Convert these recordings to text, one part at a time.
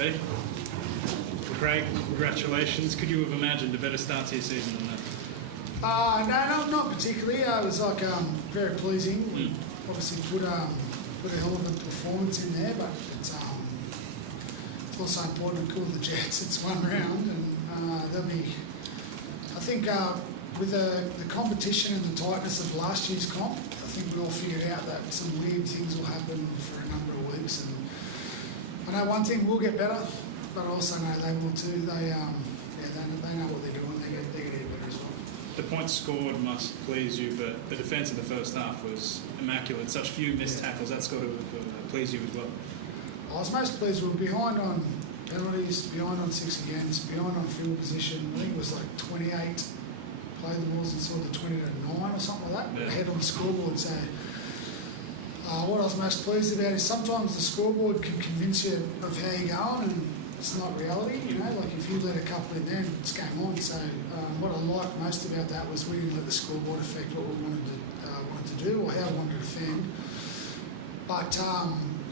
Ready? Well, Craig, congratulations. Could you have imagined a better start to your season than that? No, not particularly. It was very pleasing. We obviously put a hell of a performance in there, but it's also important to cool the Jets. It's one round, and there'll be, I think, with the competition and the tightness of last year's comp, I think we all figured out that some weird things will happen for a number of weeks. And I know one thing will get better, but I also know they will too. They know what they're doing. They're going to get better as well. The points scored must please you, but the defence in the first half was immaculate. Such few missed tackles. That's got to please you as well. I was most pleased. We were behind on penalties, behind on 6 against, behind on field position. I think it was like 28 play the balls and sort of 20 to 9 or something like that. Yeah. Ahead on the scoreboard. So what I was most pleased about is sometimes the scoreboard can convince you of how you're going, and it's not reality. You know, like if you let a couple in there, it's game on. So what I liked most about that was we didn't let the scoreboard affect what we wanted to do or how we wanted to defend. But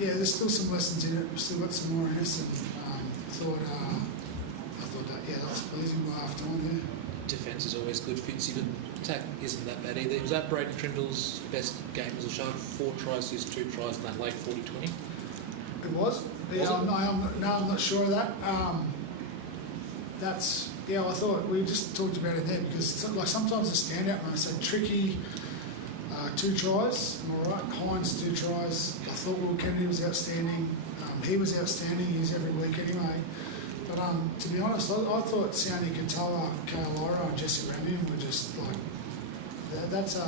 yeah, there's still some lessons in it. We've still got some more in us, and I thought that was pleasing by half time there. Defence is always good. Fitzgibbon attack isn't that bad either. Was that Braden Trindall's best game as a show? 4 tries, his 2 tries in that late 40-20? It was. Yeah, I'm not sure of that. I thought we just talked about it there because it's like sometimes the standout when I say tricky. 2 tries, am I right? Hynes 2 tries. I thought Will Kennedy was outstanding. He was outstanding. He's every week anyway. But to be honest, I thought Sione Katoa, Kailora and Jesse Ramian were just like that's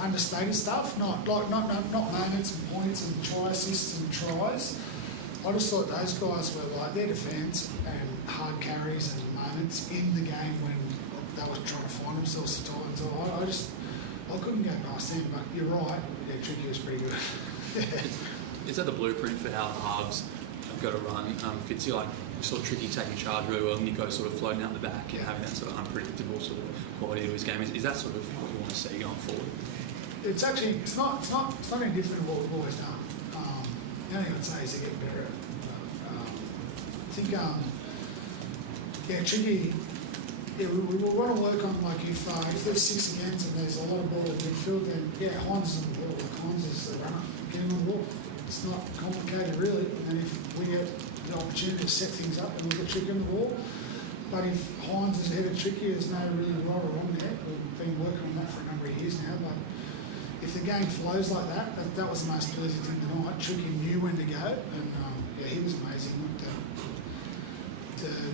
understated stuff. Not moments and points and try assists and tries. I just thought those guys were like their defence and hard carries and moments in the game when they were trying to find themselves at times. So I couldn't go past them, but you're right. Yeah, Tricky was pretty good. Is that the blueprint for how the halves have got to run? Fitzy, like you saw Tricky taking charge really well, and Nico sort of floating out the back and having that sort of unpredictable sort of quality to his game. Is that sort of what you want to see going forward? It's actually it's not any different to what we've always done. The only thing I'd say is they get better at it. I think Tricky. Yeah, we will want to work on like if there's 6 against and there's a lot of ball in midfield, then Hynes is on the ball. Like Hynes is the runner. Get him on the ball. It's not complicated really. And if we get the opportunity to set things up and we get Tricky on the ball, but if Hynes is ahead of Tricky, there's no really right or wrong there. We've been working on that for a number of years now. But if the game flows like that was the most pleasing thing tonight. Tricky knew when to go, and he was amazing.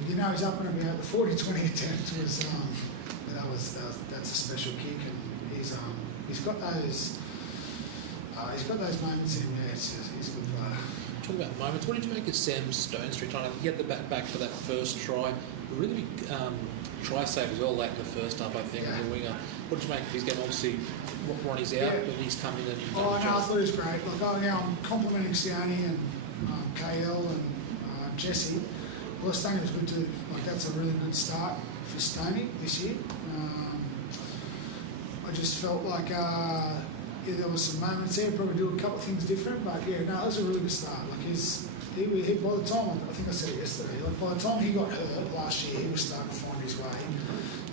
He's up and about. The 40-20 attempt was that's a special kick, and he's got those moments in there. He's a good player. Talking about moments, what did you make of Sam Stonestreet trying to get the back for that first try? A really big try save as well late in the first half, I think, as a winger. What did you make of his game? Obviously, Ronnie's out, but he's come in and he's done I thought he was great. I'm complimenting Sione and KL and Jesse. Well, Stoney was good too. Like that's a really good start for Stoney this year. I just felt like there was some moments there. Probably do a couple of things different, but it was a really good start. Like he by the time I think I said it yesterday. Like by the time he got hurt last year, he was starting to find his way.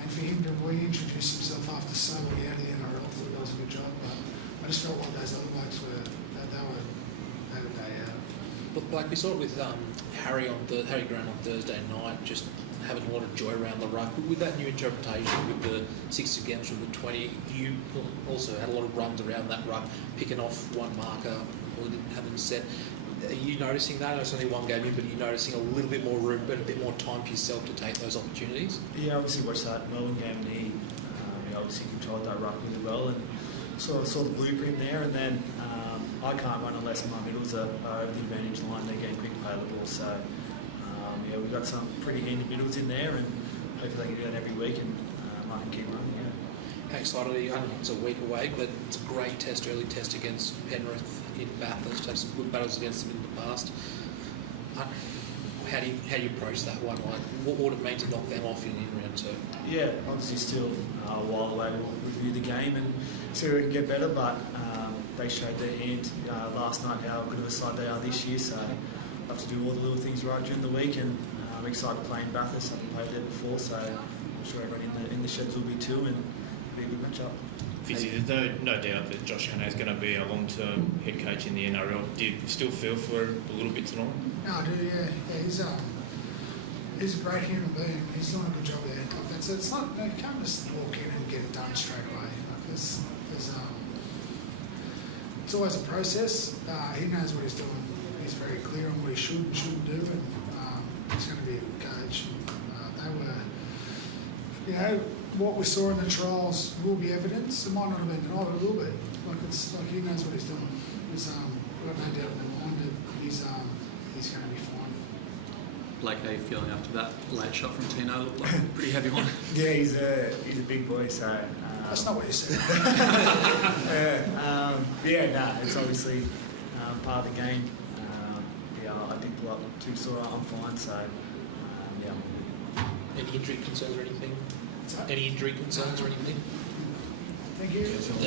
And for him to reintroduce himself after so long out of the NRL, I thought that was a good job. But I just felt like those other blokes were they had a day out. But like we saw it with Harry Grant on Thursday night, just having a lot of joy around the ruck. With that new interpretation, with the 6 against from the 20, you also had a lot of runs around that ruck, picking off one marker, or didn't have them set. Are you noticing that? I know it's only one game in, but are you noticing a little bit more room, but a bit more time for yourself to take those opportunities? Yeah, obviously watched that Melbourne game and he obviously controlled that ruck really well and saw the blueprint there, and then I can't run unless my middles are over the advantage line. They're getting quick play the ball, so we've got some pretty handy middles in there, and hopefully they can do that every week and I can keep running. How excited are you? I know it's a week away, but it's a great early test against Penrith in Bathurst. Had some good battles against them in the past. How do you approach that one? Like, what would it mean to knock them off in round 2? Yeah, obviously still a while away. We'll review the game and see where we can get better, but they showed their hand last night how good of a side they are this year, so have to do all the little things right during the week, and I'm excited to play in Bathurst. I haven't played there before, so I'm sure everyone in the sheds will be too, and it'll be a good matchup. Fizzy, there's no doubt that Josh Hynes is going to be a long-term head coach in the NRL. Do you still feel for a little bit tonight? No, I do, yeah. He's a great human being. He's doing a good job there. Like it's not, you can't just walk in and get it done straight away. Like it's always a process. He knows what he's doing. He's very clear on what he should and shouldn't do, and he's going to be a good coach. They were, what we saw in the trials will be evidence. It might not have been denied, but it will be. It's like he knows what he's doing. We've got no doubt in my mind that he's going to be fine. Blayke, how are you feeling after that late shot from Tino? Looked like a pretty heavy one. Yeah, he's a big boy, so. That's not what you said. It's obviously part of the game. I did pull up 2 sore. I'm fine, so Any injury concerns or anything? What's that? Any injury concerns or anything? Thank you.